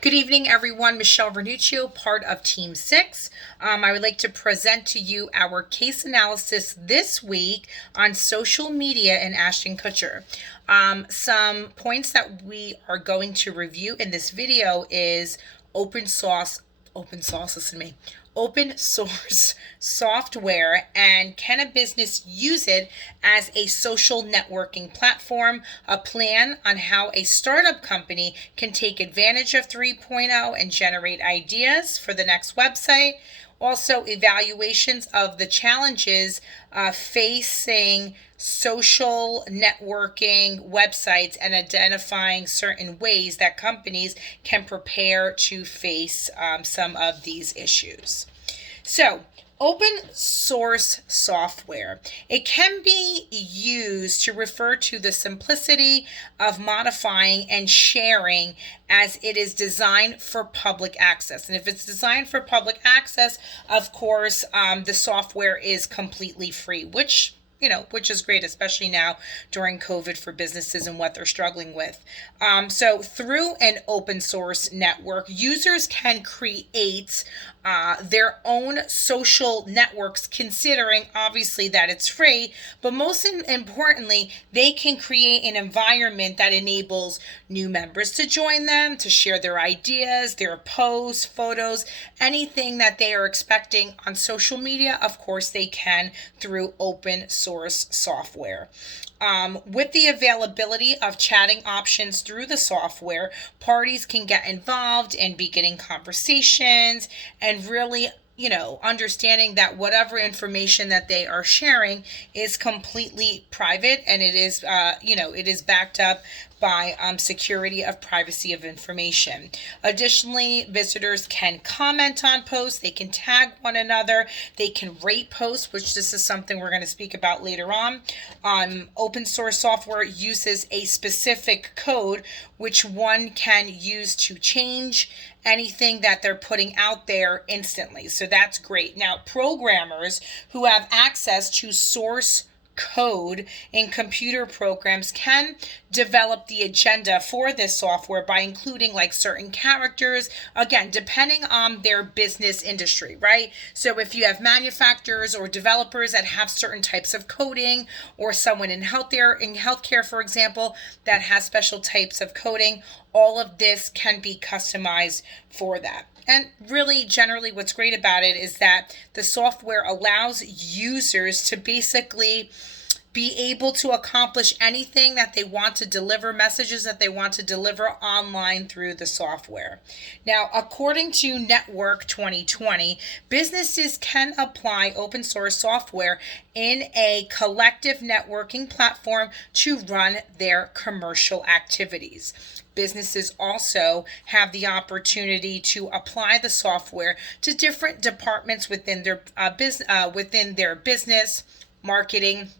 Good evening, everyone. Michelle Vernuccio, part of Team 6. I would like to present to you our case analysis this week on social media and Ashton Kutcher. Some points that we are going to review in this video is listen to me, open source software, and can a business use it as a social networking platform, a plan on how a startup company can take advantage of 3.0 and generate ideas for the next website. Also, evaluations of the challenges facing social networking websites and identifying certain ways that companies can prepare to face some of these issues. So, open source software. It can be used to refer to the simplicity of modifying and sharing as it is designed for public access. And if it's designed for public access, of course, the software is completely free, which is great, especially now during COVID for businesses and what they're struggling with. So through an open source network, users can create their own social networks, considering obviously that it's free, but most importantly, they can create an environment that enables new members to join them, to share their ideas, their posts, photos, anything that they are expecting on social media. Of course, they can through open source software. With the availability of chatting options through the software, parties can get involved in beginning conversations and really understanding that whatever information that they are sharing is completely private, and it is backed up by security of privacy of information. Additionally, visitors can comment on posts, they can tag one another, they can rate posts, which this is something we're going to speak about later on. Open source software uses a specific code which one can use to change anything that they're putting out there instantly. So that's great. Now, programmers who have access to source code in computer programs can develop the agenda for this software by including like certain characters, again depending on their business industry, right? So if you have manufacturers or developers that have certain types of coding, or someone in healthcare for example that has special types of coding, all of this can be customized for that. And really, generally, what's great about it is that the software allows users to basically be able to accomplish anything that they want to deliver, messages that they want to deliver online through the software. Now, according to Network 2020, businesses can apply open source software in a collective networking platform to run their commercial activities. Businesses also have the opportunity to apply the software to different departments within their business, marketing,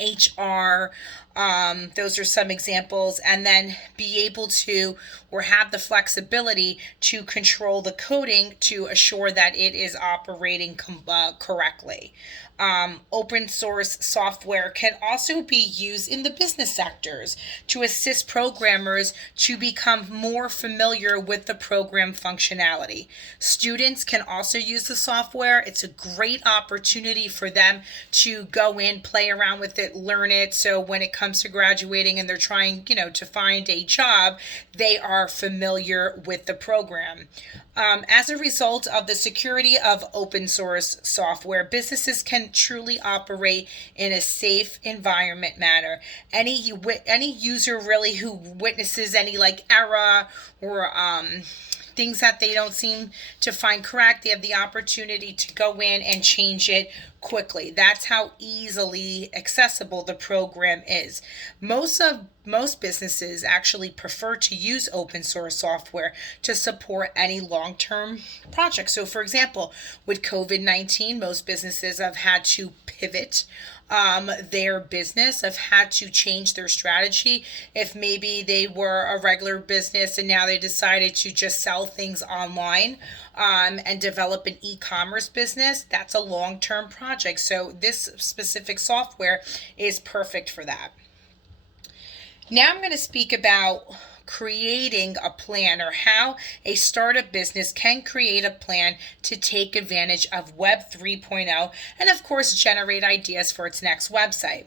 HR. Those are some examples, and then be able to or have the flexibility to control the coding to assure that it is operating correctly. Open source software can also be used in the business sectors to assist programmers to become more familiar with the program functionality. Students can also use the software. It's a great opportunity for them to go in, play around with it, learn it. So when it comes to graduating and they're trying, to find a job, they are familiar with the program. As a result of the security of open source software, businesses can truly operate in a safe environment manner. Any user really who witnesses any like error or things that they don't seem to find correct, they have the opportunity to go in and change it quickly. That's how easily accessible the program is. Most businesses actually prefer to use open source software to support any long-term project. So for example, with COVID-19, most businesses have had to pivot their business, have had to change their strategy. If maybe they were a regular business and now they decided to just sell things online and develop an e-commerce business, that's a long-term project. So this specific software is perfect for that. Now I'm going to speak about creating a plan, or how a startup business can create a plan to take advantage of Web 3.0 and, of course, generate ideas for its next website.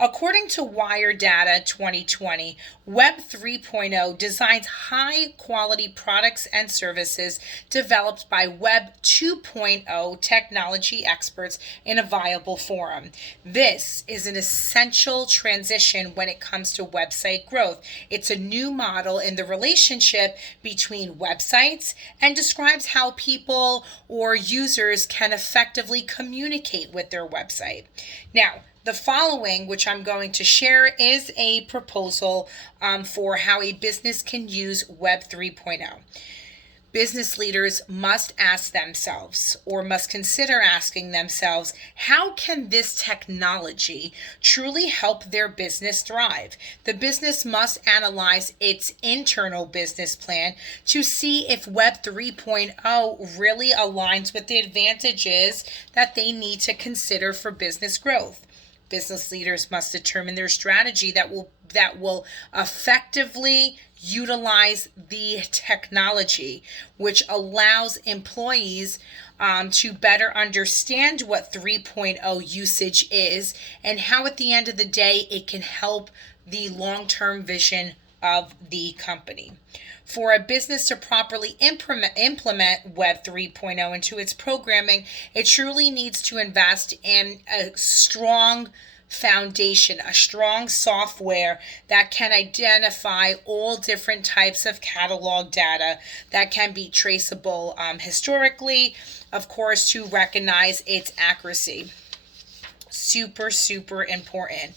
According to Wire Data 2020, Web 3.0 designs high-quality products and services developed by Web 2.0 technology experts in a viable forum. This is an essential transition when it comes to website growth. It's a new model in the relationship between websites and describes how people or users can effectively communicate with their website. Now, the following, which I'm going to share, is a proposal for how a business can use Web 3.0. Business leaders must ask themselves, or must consider asking themselves, how can this technology truly help their business thrive? The business must analyze its internal business plan to see if Web 3.0 really aligns with the advantages that they need to consider for business growth. Business leaders must determine their strategy that will effectively utilize the technology, which allows employees to better understand what 3.0 usage is and how at the end of the day it can help the long-term vision of the company. For a business to properly implement Web 3.0 into its programming, it truly needs to invest in a strong foundation, a strong software that can identify all different types of catalog data that can be traceable historically, of course, to recognize its accuracy. Super, super important.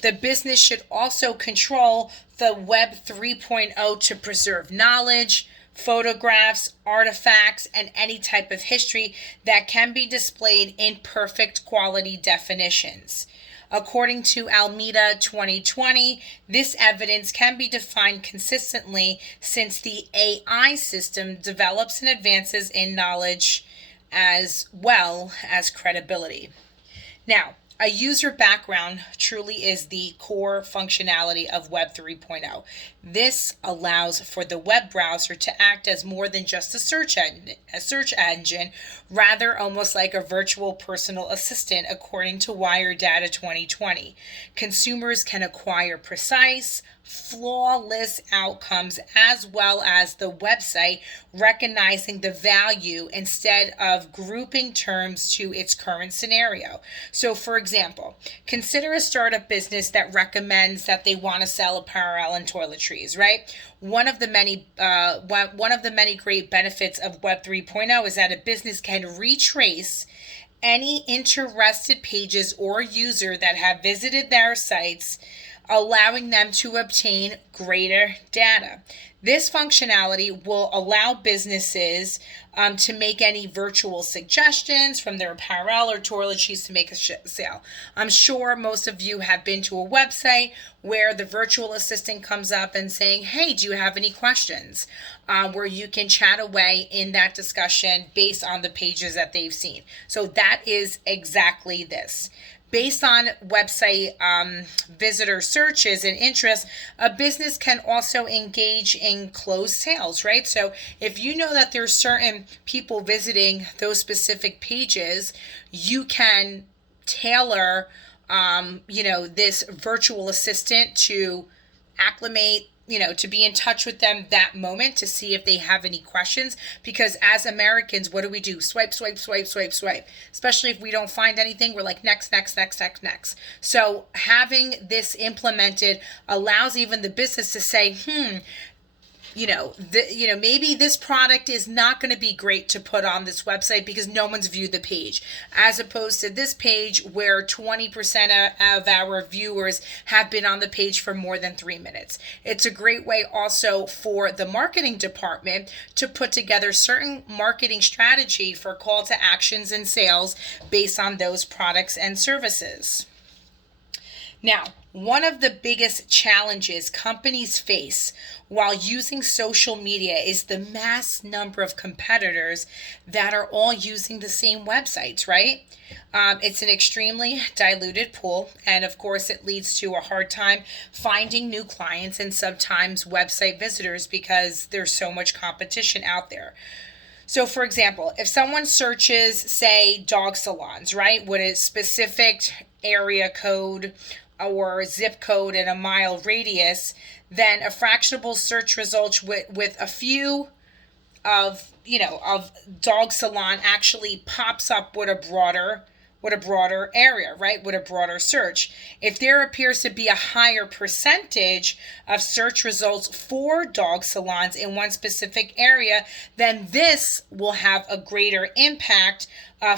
The business should also control the Web 3.0 to preserve knowledge, photographs, artifacts, and any type of history that can be displayed in perfect quality definitions. According to Almeida 2020, this evidence can be defined consistently since the AI system develops and advances in knowledge as well as credibility. Now, a user background truly is the core functionality of Web 3.0. This allows for the web browser to act as more than just a search engine, rather almost like a virtual personal assistant, according to Wire Data 2020. Consumers can acquire precise, flawless outcomes as well as the website recognizing the value instead of grouping terms to its current scenario. So for example, consider a startup business that recommends that they want to sell apparel and toiletries, right? One of the many great benefits of Web 3.0 is that a business can retrace any interested pages or user that have visited their sites, allowing them to obtain greater data. This functionality will allow businesses to make any virtual suggestions from their apparel or toiletries to make a sale. I'm sure most of you have been to a website where the virtual assistant comes up and saying, hey, do you have any questions? Where you can chat away in that discussion based on the pages that they've seen. So that is exactly this. Based on website visitor searches and interests, a business can also engage in closed sales, right? So if you know that there's certain people visiting those specific pages, you can tailor, this virtual assistant to acclimate, to be in touch with them that moment to see if they have any questions. Because as Americans, what do? Swipe, swipe, swipe, swipe, swipe. Especially if we don't find anything, we're like next, next, next, next, next. So having this implemented allows even the business to say, maybe this product is not going to be great to put on this website because no one's viewed the page, as opposed to this page where 20% of our viewers have been on the page for more than 3 minutes. It's a great way also for the marketing department to put together certain marketing strategy for call to actions and sales based on those products and services. Now, one of the biggest challenges companies face while using social media is the mass number of competitors that are all using the same websites, right? It's an extremely diluted pool, and of course, it leads to a hard time finding new clients and sometimes website visitors because there's so much competition out there. So, for example, if someone searches, say, dog salons, right, with a specific area code or zip code and a mile radius, then a fractionable search results with a few of dog salon actually pops up with a broader area, right? With a broader search. If there appears to be a higher percentage of search results for dog salons in one specific area, then this will have a greater impact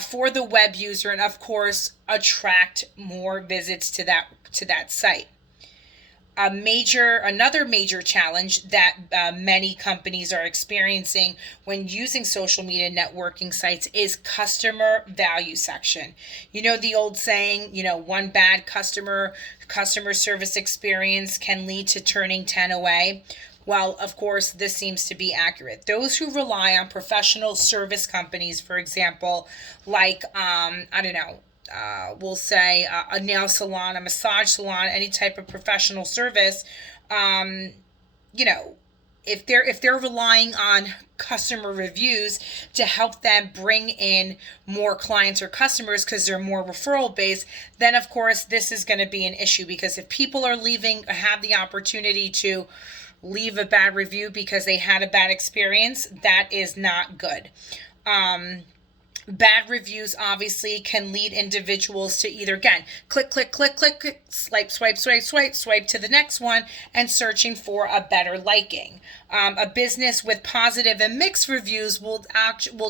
for the web user, and of course attract more visits to that site. Another major challenge that many companies are experiencing when using social media networking sites is customer value section. You know the old saying, one bad customer service experience can lead to turning 10 away. Well, of course, this seems to be accurate. Those who rely on professional service companies, for example, like we'll say a nail salon, a massage salon, any type of professional service, you know, if they're relying on customer reviews to help them bring in more clients or customers because they're more referral based, then of course this is going to be an issue, because if people are have the opportunity to leave a bad review because they had a bad experience, that is not good. Bad reviews obviously can lead individuals to either, again, click, swipe to the next one, and searching for a better liking. A business with positive and mixed reviews will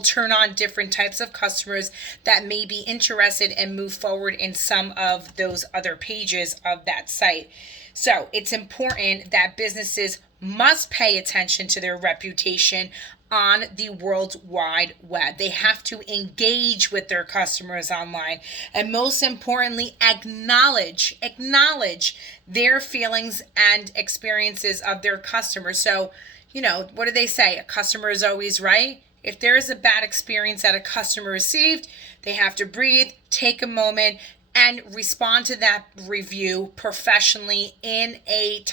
turn on different types of customers that may be interested and move forward in some of those other pages of that site. So it's important that businesses must pay attention to their reputation on the World Wide Web. They have to engage with their customers online, and most importantly, acknowledge their feelings and experiences of their customers. So, what do they say? A customer is always right. If there is a bad experience that a customer received, they have to breathe, take a moment, and respond to that review professionally in a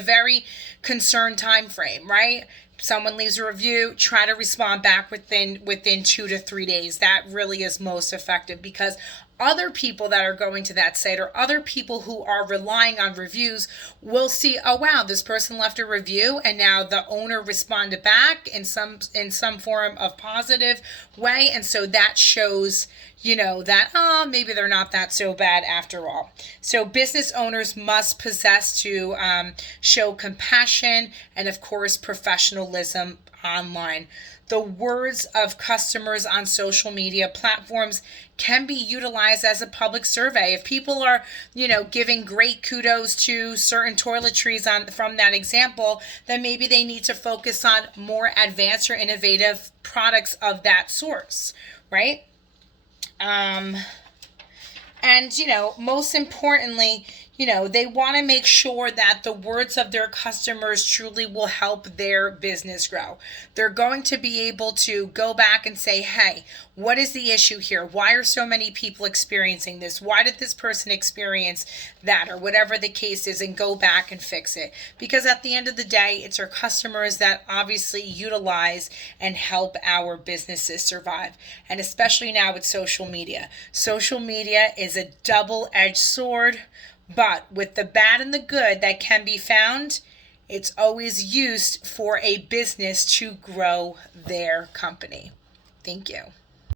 very concerned time frame, right? Someone leaves a review, try to respond back within 2 to 3 days. That really is most effective, because other people that are going to that site, or other people who are relying on reviews, will see, oh wow, this person left a review and now the owner responded back in some form of positive way, and so that shows that maybe they're not that so bad after all. So business owners must possess to show compassion and of course professionalism online. The words of customers on social media platforms can be utilized as a public survey. If people are, giving great kudos to certain toiletries from that example, then maybe they need to focus on more advanced or innovative products of that source, right? And, most importantly, they want to make sure that the words of their customers truly will help their business grow. They're going to be able to go back and say, hey, what is the issue here? Why are so many people experiencing this? Why did this person experience that? Or whatever the case is, and go back and fix it. Because at the end of the day, it's our customers that obviously utilize and help our businesses survive. And especially now with social media. Social media is a double-edged sword. But with the bad and the good that can be found, it's always used for a business to grow their company. Thank you.